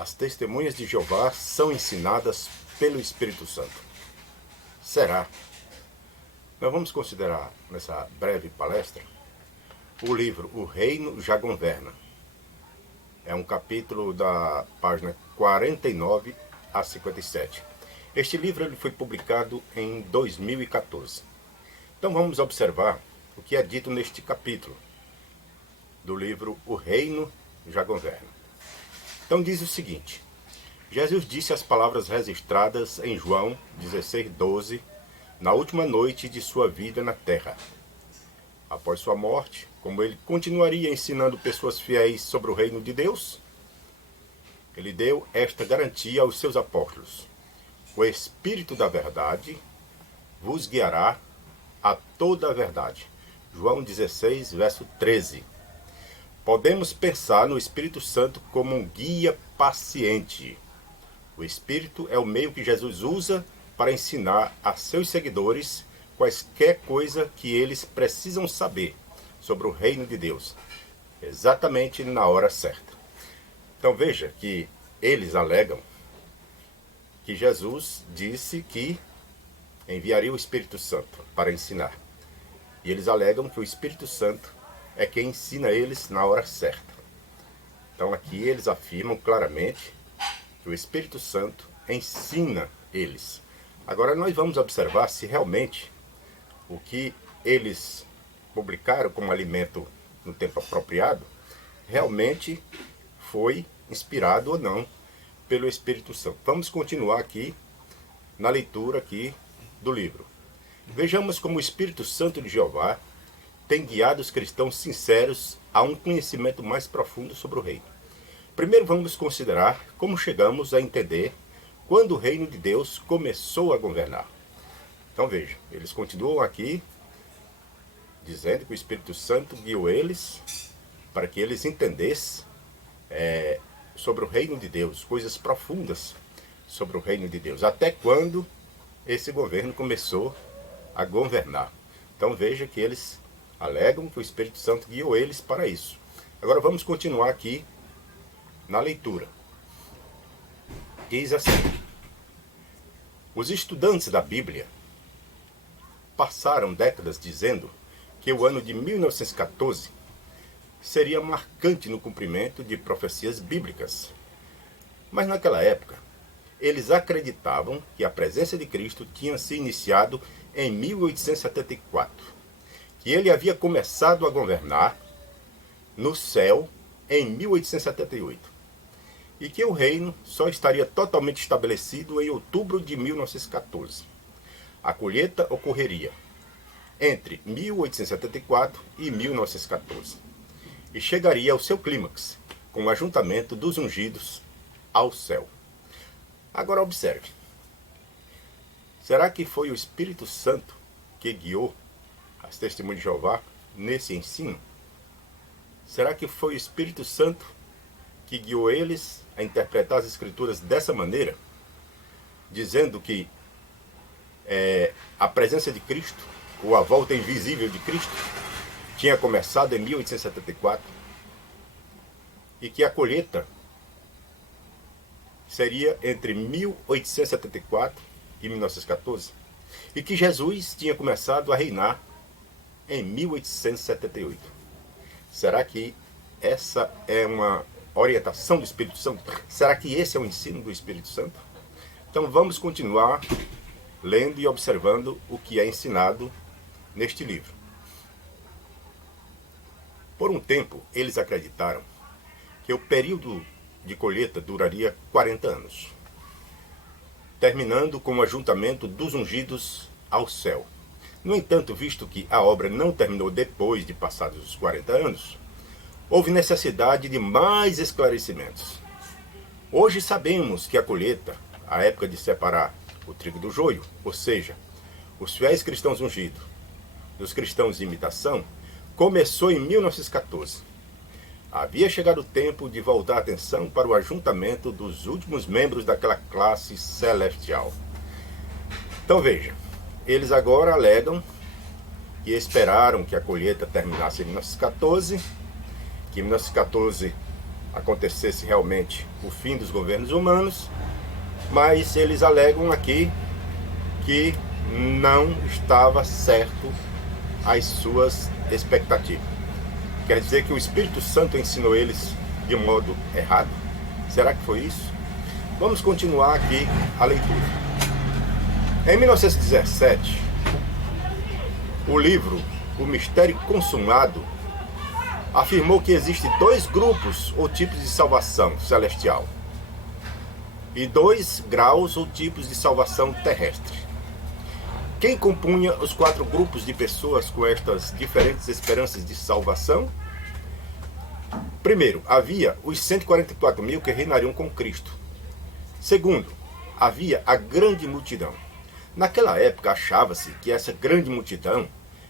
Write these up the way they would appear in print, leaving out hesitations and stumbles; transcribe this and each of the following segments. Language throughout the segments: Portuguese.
As testemunhas de Jeová são ensinadas pelo Espírito Santo. Será? Nós vamos considerar nessa breve palestra o livro O Reino Já Governa. É um capítulo da página 49 a 57. Este livro ele foi publicado em 2014. Então vamos observar o que é dito neste capítulo do livro O Reino Já Governa. Então diz o seguinte: Jesus disse as palavras registradas em João 16:12, na última noite de sua vida na terra. Após sua morte, como ele continuaria ensinando pessoas fiéis sobre o reino de Deus, ele deu esta garantia aos seus apóstolos: o Espírito da verdade vos guiará a toda a verdade. João 16, verso 13. Podemos pensar no Espírito Santo como um guia paciente. O Espírito é o meio que Jesus usa para ensinar a seus seguidores quaisquer coisa que eles precisam saber sobre o reino de Deus, exatamente na hora certa. Então veja que eles alegam que Jesus disse que enviaria o Espírito Santo para ensinar. E eles alegam que o Espírito Santo é quem ensina eles na hora certa. Então aqui eles afirmam claramente que o Espírito Santo ensina eles. Agora nós vamos observar se realmente o que eles publicaram como alimento no tempo apropriado realmente foi inspirado ou não pelo Espírito Santo. Vamos continuar aqui na leitura aqui do livro. Vejamos como o Espírito Santo de Jeová tem guiado os cristãos sinceros a um conhecimento mais profundo sobre o reino. Primeiro vamos considerar como chegamos a entender quando o reino de Deus começou a governar. Então veja, eles continuam aqui dizendo que o Espírito Santo guiou eles para que eles entendessem sobre o reino de Deus, coisas profundas sobre o reino de Deus, até quando esse governo começou a governar. Então veja que eles alegam que o Espírito Santo guiou eles para isso. Agora vamos continuar aqui na leitura. Diz assim: os estudantes da Bíblia passaram décadas dizendo que o ano de 1914 seria marcante no cumprimento de profecias bíblicas. Mas naquela época, eles acreditavam que a presença de Cristo tinha se iniciado em 1874, que ele havia começado a governar no céu em 1878, e que o reino só estaria totalmente estabelecido em outubro de 1914. A colheita ocorreria entre 1874 e 1914 e chegaria ao seu clímax com o ajuntamento dos ungidos ao céu. Agora observe: será que foi o Espírito Santo que guiou as testemunhas de Jeová nesse ensino? Será que foi o Espírito Santo que guiou eles a interpretar as Escrituras dessa maneira, dizendo que a presença de Cristo, ou a volta invisível de Cristo, tinha começado em 1874 e que a colheita seria entre 1874 e 1914, e que Jesus tinha começado a reinar em 1878. Será que essa é uma orientação do Espírito Santo? Será que esse é o ensino do Espírito Santo? Então vamos continuar lendo e observando o que é ensinado neste livro. Por um tempo, eles acreditaram que o período de colheita duraria 40 anos, terminando com o ajuntamento dos ungidos ao céu. No entanto, visto que a obra não terminou depois de passados os 40 anos, houve necessidade de mais esclarecimentos. Hoje sabemos que a colheita, a época de separar o trigo do joio, ou seja, os fiéis cristãos ungidos dos cristãos de imitação, começou em 1914. Havia chegado o tempo de voltar a atenção para o ajuntamento dos últimos membros daquela classe celestial. Então veja, eles agora alegam que esperaram que a colheita terminasse em 1914, que em 1914 acontecesse realmente o fim dos governos humanos, mas eles alegam aqui que não estava certo as suas expectativas. Quer dizer que o Espírito Santo ensinou eles de modo errado? Será que foi isso? Vamos continuar aqui a leitura. Em 1917, o livro O Mistério Consumado afirmou que existem dois grupos ou tipos de salvação celestial e 2 graus ou tipos de salvação terrestre. Quem compunha os 4 grupos de pessoas com estas diferentes esperanças de salvação? Primeiro, havia os 144 mil que reinariam com Cristo. Segundo, havia a grande multidão. Naquela época achava-se que essa grande multidão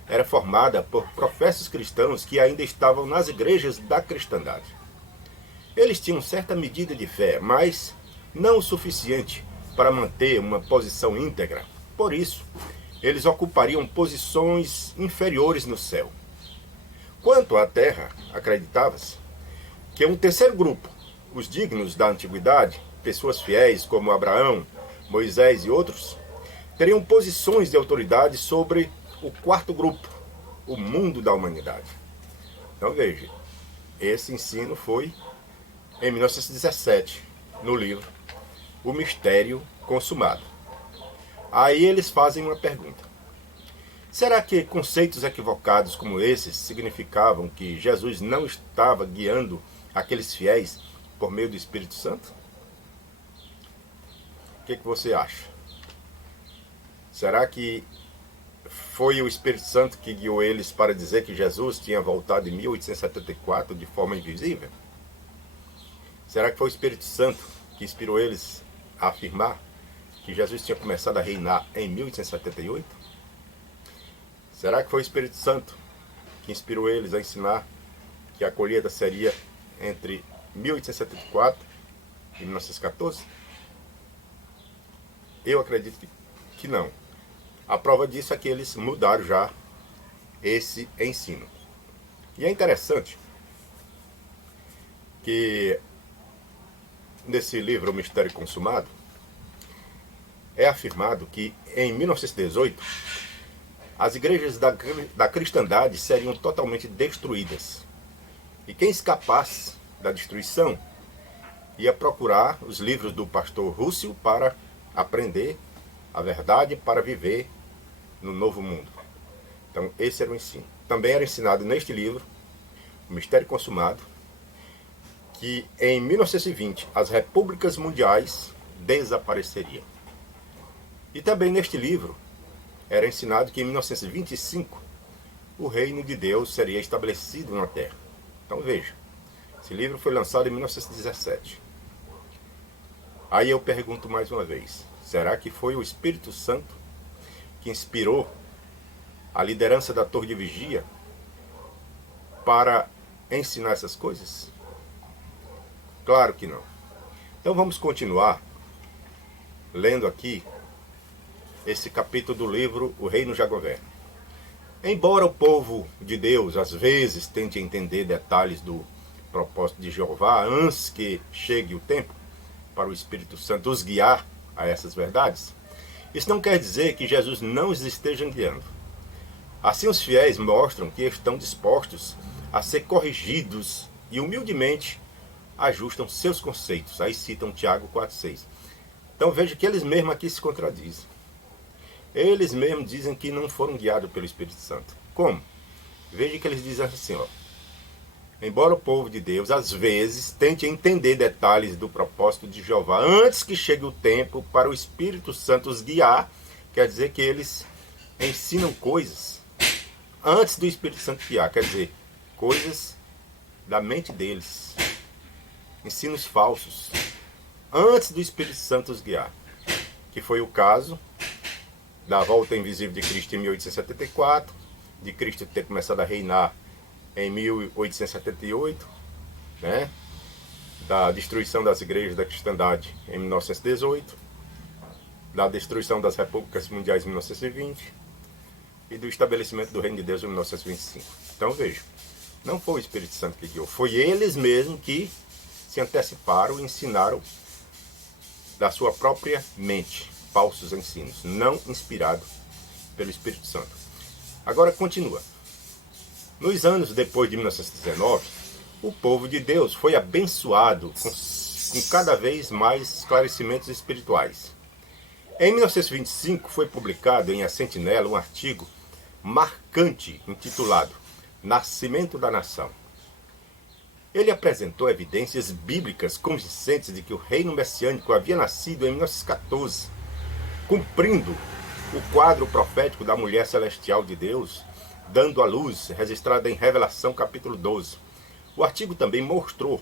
era formada por professos cristãos que ainda estavam nas igrejas da cristandade. Eles tinham certa medida de fé, mas não o suficiente para manter uma posição íntegra. Por isso, eles ocupariam posições inferiores no céu. Quanto à terra, acreditava-se que um terceiro grupo, os dignos da antiguidade, pessoas fiéis como Abraão, Moisés e outros, teriam posições de autoridade sobre o quarto grupo, o mundo da humanidade. Então veja, esse ensino foi em 1917, no livro O Mistério Consumado. Aí eles fazem uma pergunta. Será que conceitos equivocados como esses significavam que Jesus não estava guiando aqueles fiéis por meio do Espírito Santo? O que você acha? Será que foi o Espírito Santo que guiou eles para dizer que Jesus tinha voltado em 1874 de forma invisível? Será que foi o Espírito Santo que inspirou eles a afirmar que Jesus tinha começado a reinar em 1878? Será que foi o Espírito Santo que inspirou eles a ensinar que a colheita seria entre 1874 e 1914? Eu acredito que não. A prova disso é que eles mudaram já esse ensino. E é interessante que nesse livro O Mistério Consumado é afirmado que em 1918 as igrejas da cristandade seriam totalmente destruídas. E quem escapasse da destruição ia procurar os livros do pastor Russell para aprender a verdade para viver no novo mundo. Então esse era o ensino. Também era ensinado neste livro, O Mistério Consumado, que em 1920 as repúblicas mundiais desapareceriam. E também neste livro era ensinado que em 1925 o reino de Deus seria estabelecido na Terra. Então veja, esse livro foi lançado em 1917. Aí eu pergunto mais uma vez, será que foi o Espírito Santo que inspirou a liderança da Torre de Vigia para ensinar essas coisas? Claro que não. Então vamos continuar lendo aqui esse capítulo do livro O Reino Já Governa. Embora o povo de Deus às vezes tente entender detalhes do propósito de Jeová antes que chegue o tempo para o Espírito Santo os guiar a essas verdades, isso não quer dizer que Jesus não os esteja guiando. Assim os fiéis mostram que estão dispostos a ser corrigidos e humildemente ajustam seus conceitos. Aí citam Tiago 4,6. Então veja que eles mesmos aqui se contradizem. Eles mesmos dizem que não foram guiados pelo Espírito Santo. Como? Veja que eles dizem assim, ó. Embora o povo de Deus, às vezes, tente entender detalhes do propósito de Jeová antes que chegue o tempo para o Espírito Santo os guiar, quer dizer que eles ensinam coisas antes do Espírito Santo guiar, quer dizer, coisas da mente deles, ensinos falsos, antes do Espírito Santo os guiar, que foi o caso da volta invisível de Cristo em 1874, de Cristo ter começado a reinar em 1878, né? Da destruição das igrejas da cristandade em 1918, da destruição das repúblicas mundiais em 1920 e do estabelecimento do reino de Deus em 1925. Então veja, não foi o Espírito Santo que guiou, foi eles mesmos que se anteciparam e ensinaram da sua própria mente falsos ensinos, não inspirados pelo Espírito Santo. Agora continua. Nos anos depois de 1919, o povo de Deus foi abençoado com cada vez mais esclarecimentos espirituais. Em 1925 foi publicado em A Sentinela um artigo marcante intitulado Nascimento da Nação. Ele apresentou evidências bíblicas convincentes de que o reino messiânico havia nascido em 1914, cumprindo o quadro profético da mulher celestial de Deus, dando à luz, registrada em Revelação capítulo 12. O artigo também mostrou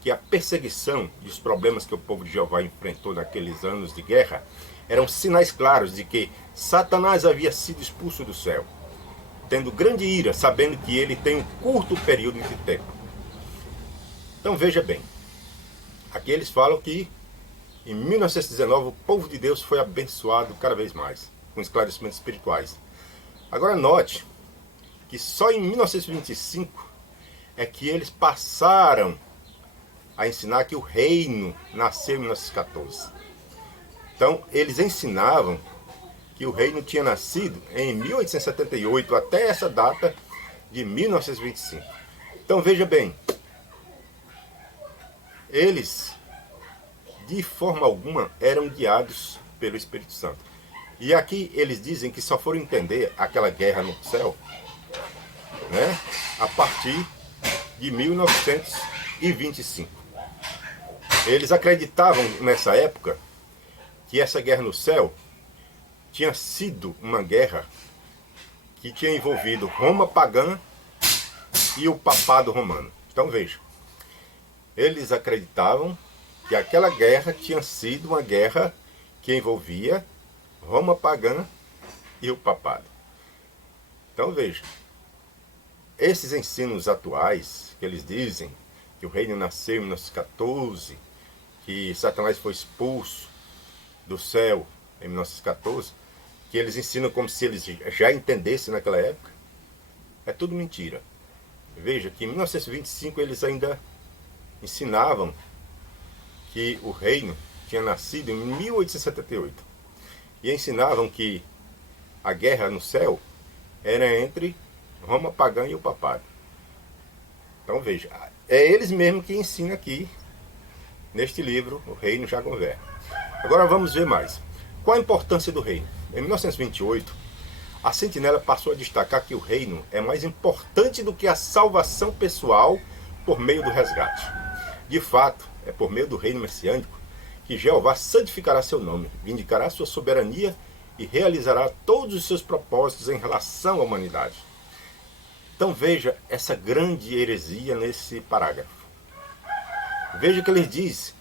que a perseguição e os problemas que o povo de Jeová enfrentou naqueles anos de guerra eram sinais claros de que Satanás havia sido expulso do céu, tendo grande ira, sabendo que ele tem um curto período de tempo. Então veja bem, aqui eles falam que em 1919 o povo de Deus foi abençoado cada vez mais, com esclarecimentos espirituais. Agora note que só em 1925 é que eles passaram a ensinar que o reino nasceu em 1914. Então eles ensinavam que o reino tinha nascido em 1878 até essa data de 1925. Então veja bem, eles de forma alguma eram guiados pelo Espírito Santo. E aqui eles dizem que só foram entender aquela guerra no céu, né, a partir de 1925. Eles acreditavam nessa época que essa guerra no céu tinha sido uma guerra que tinha envolvido Roma pagã e o papado romano. Então veja, eles acreditavam que aquela guerra tinha sido uma guerra que envolvia Roma pagã e o papado. Então veja, esses ensinos atuais que eles dizem que o reino nasceu em 1914, que Satanás foi expulso do céu em 1914, que eles ensinam como se eles já entendessem naquela época, é tudo mentira. Veja que em 1925 eles ainda ensinavam que o reino tinha nascido em 1878. E ensinavam que a guerra no céu era entre Roma pagã e o papado. Então veja, é eles mesmos que ensinam aqui, neste livro, O Reino Já Governa. Agora vamos ver mais. Qual a importância do reino? Em 1928, a Sentinela passou a destacar que o reino é mais importante do que a salvação pessoal por meio do resgate. De fato, é por meio do reino messiânico que Jeová santificará seu nome, vindicará sua soberania e realizará todos os seus propósitos em relação à humanidade. Então veja essa grande heresia nesse parágrafo. Veja que ele diz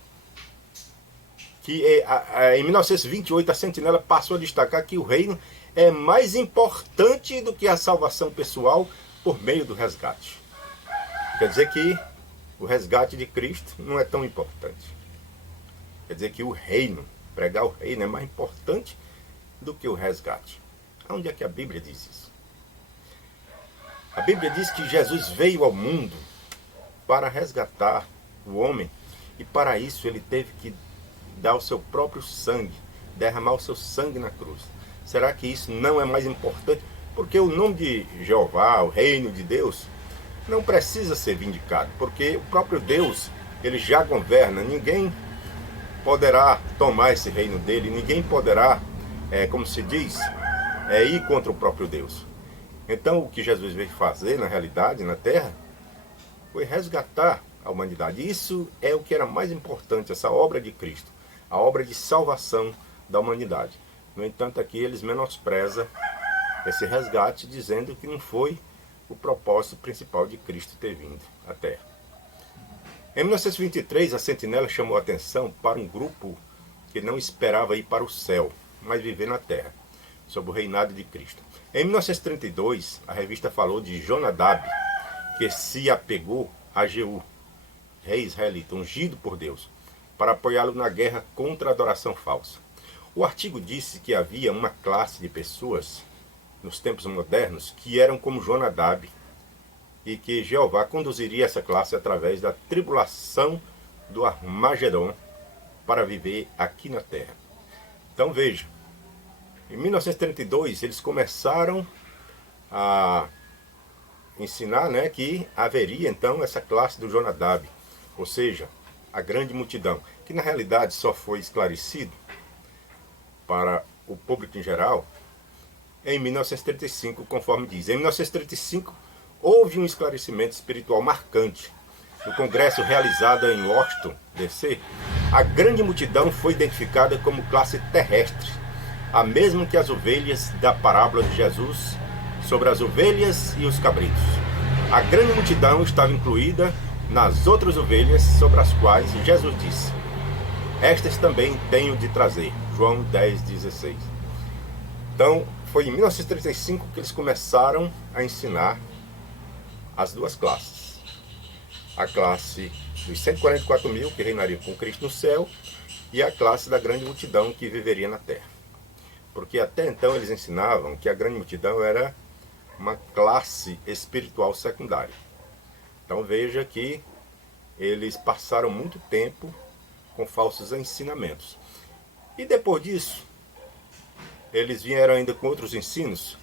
que em 1928 a Sentinela passou a destacar que o reino é mais importante do que a salvação pessoal por meio do resgate. Quer dizer que o resgate de Cristo não é tão importante. Quer dizer que o reino, pregar o reino é mais importante do que o resgate. Onde é que a Bíblia diz isso? A Bíblia diz que Jesus veio ao mundo para resgatar o homem e para isso ele teve que dar o seu próprio sangue, derramar o seu sangue na cruz. Será que isso não é mais importante? Porque o nome de Jeová, o reino de Deus, não precisa ser vindicado, porque o próprio Deus, ele já governa, ninguém poderá tomar esse reino dele, ninguém poderá, como se diz, ir contra o próprio Deus. Então o que Jesus veio fazer, na realidade, na terra, foi resgatar a humanidade. Isso é o que era mais importante, essa obra de Cristo, a obra de salvação da humanidade. No entanto, aqui eles menosprezam esse resgate, dizendo que não foi o propósito principal de Cristo ter vindo à Terra. Em 1923, a Sentinela chamou a atenção para um grupo que não esperava ir para o céu, mas viver na Terra, sob o reinado de Cristo. Em 1932, a revista falou de Jonadab, que se apegou a Jeú, rei israelita, ungido por Deus, para apoiá-lo na guerra contra a adoração falsa. O artigo disse que havia uma classe de pessoas, nos tempos modernos, que eram como Jonadab, e que Jeová conduziria essa classe através da tribulação do Armagedon para viver aqui na Terra. Então veja, em 1932 eles começaram a ensinar, né, que haveria então essa classe do Jonadab, ou seja, a grande multidão, que na realidade só foi esclarecido para o público em geral em 1935, conforme diz. Em 1935 houve um esclarecimento espiritual marcante. No congresso realizado em Washington, D.C., a grande multidão foi identificada como classe terrestre, a mesma que as ovelhas da parábola de Jesus sobre as ovelhas e os cabritos. A grande multidão estava incluída nas outras ovelhas sobre as quais Jesus disse: estas também tenho de trazer. João 10,16. Então, foi em 1935 que eles começaram a ensinar as duas classes. A classe dos 144 mil que reinariam com Cristo no céu e a classe da grande multidão que viveria na terra. Porque até então eles ensinavam que a grande multidão era uma classe espiritual secundária. Então veja que eles passaram muito tempo com falsos ensinamentos. E depois disso, eles vieram ainda com outros ensinos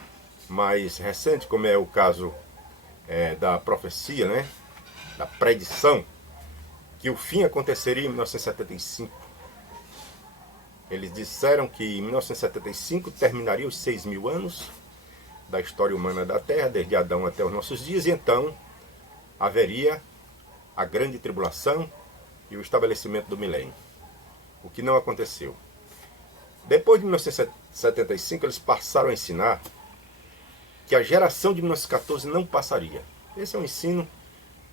mais recentes, como é o caso da profecia, né? Da predição, que o fim aconteceria em 1975. Eles disseram que em 1975 terminaria os 6.000 anos da história humana da Terra, desde Adão até os nossos dias, e então haveria a grande tribulação e o estabelecimento do milênio, o que não aconteceu. Depois de 1975, eles passaram a ensinar que a geração de 1914 não passaria. Esse é um ensino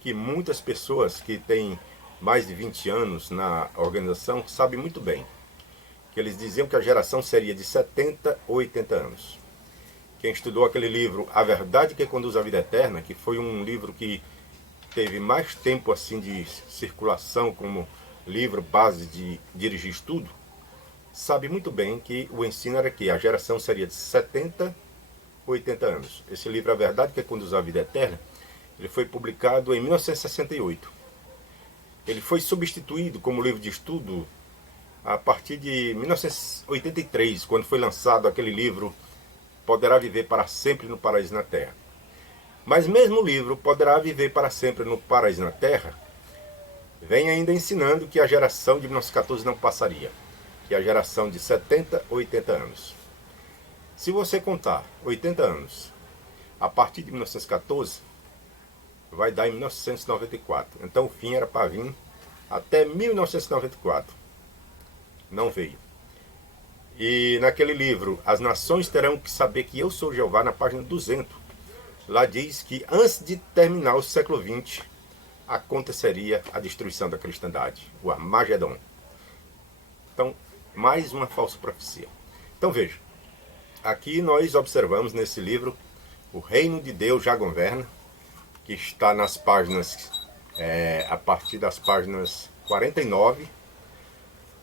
que muitas pessoas que têm mais de 20 anos na organização sabem muito bem. Que eles diziam que a geração seria de 70 ou 80 anos. Quem estudou aquele livro, A Verdade que Conduz à Vida Eterna, que foi um livro que teve mais tempo assim de circulação como livro base de dirigir estudo, sabe muito bem que o ensino era que a geração seria de 70 ou 80 anos. Esse livro, A Verdade que Conduz à Vida Eterna, ele foi publicado em 1968. Ele foi substituído como livro de estudo a partir de 1983, quando foi lançado aquele livro Poderá Viver para Sempre no Paraíso na Terra. Mas mesmo o livro Poderá Viver para Sempre no Paraíso na Terra vem ainda ensinando que a geração de 1914 não passaria, que é a geração de 70 ou 80 anos. Se você contar 80 anos a partir de 1914, vai dar em 1994. Então o fim era para vir até 1994. Não veio. E naquele livro, As Nações Terão que Saber que Eu Sou Jeová, na página 200, lá diz que antes de terminar o século XX, aconteceria a destruição da cristandade, o Armagedon. Então, mais uma falsa profecia. Então veja, aqui nós observamos nesse livro o reino de Deus já governa, que está nas páginas, a partir das páginas 49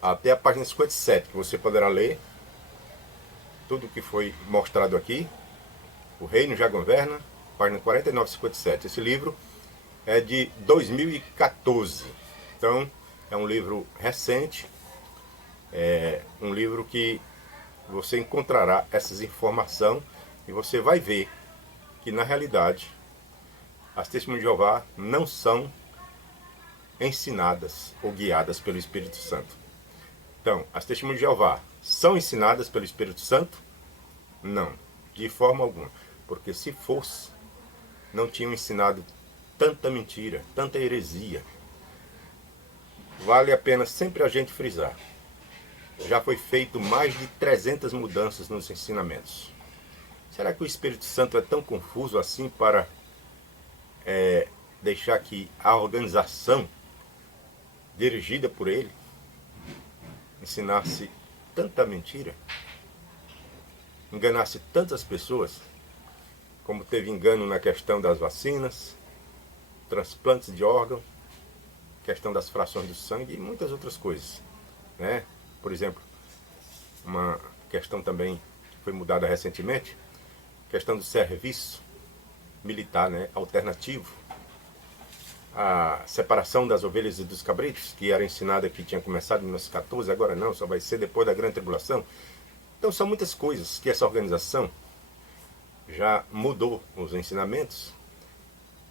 até a página 57, que você poderá ler tudo o que foi mostrado aqui. O reino já governa, página 49 e 57. Esse livro é de 2014, então é um livro recente, é um livro que você encontrará essas informações e você vai ver que na realidade as testemunhas de Jeová não são ensinadas ou guiadas pelo Espírito Santo. Então, as testemunhas de Jeová são ensinadas pelo Espírito Santo? Não, de forma alguma. Porque se fosse, não tinham ensinado tanta mentira, tanta heresia. Vale a pena sempre a gente frisar. Já foi feito mais de 300 mudanças nos ensinamentos. Será que o Espírito Santo é tão confuso assim para deixar que a organização dirigida por ele ensinasse tanta mentira, enganasse tantas pessoas, como teve engano na questão das vacinas, transplantes de órgão, questão das frações do sangue e muitas outras coisas, né? Por exemplo, uma questão também que foi mudada recentemente, questão do serviço militar, né, alternativo. a separação das ovelhas e dos cabritos, que era ensinada que tinha começado em 1914, agora não, só vai ser depois da grande tribulação. Então são muitas coisas que essa organização já mudou os ensinamentos,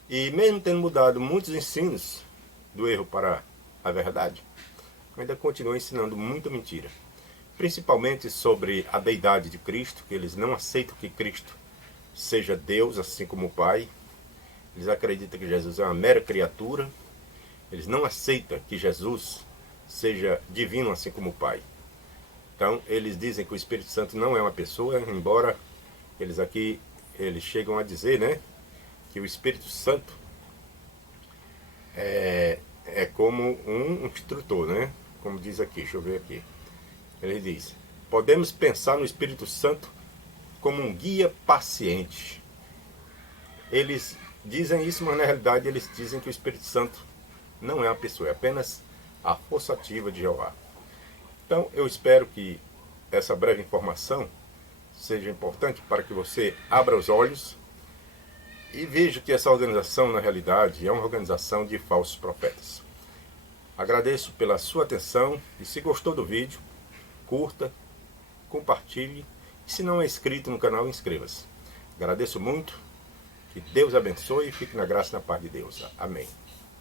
e mesmo tendo mudado muitos ensinos do erro para a verdade, ainda continua ensinando muita mentira, principalmente sobre a deidade de Cristo, que eles não aceitam que Cristo seja Deus, assim como o Pai. Eles acreditam que Jesus é uma mera criatura. Eles não aceitam que Jesus seja divino, assim como o Pai. Então, eles dizem que o Espírito Santo não é uma pessoa, embora eles chegam a dizer, né, que o Espírito Santo é como um instrutor, né? Como diz aqui, deixa eu ver aqui. Ele diz: podemos pensar no Espírito Santo como um guia paciente. Eles dizem isso, mas na realidade eles dizem que o Espírito Santo não é uma pessoa, é apenas a força ativa de Jeová. Então eu espero que essa breve informação seja importante para que você abra os olhos e veja que essa organização, na realidade, é uma organização de falsos profetas. Agradeço pela sua atenção e, se gostou do vídeo, curta, compartilhe e, se não é inscrito no canal, inscreva-se. Agradeço muito, que Deus abençoe e fique na graça e na paz de Deus. Amém.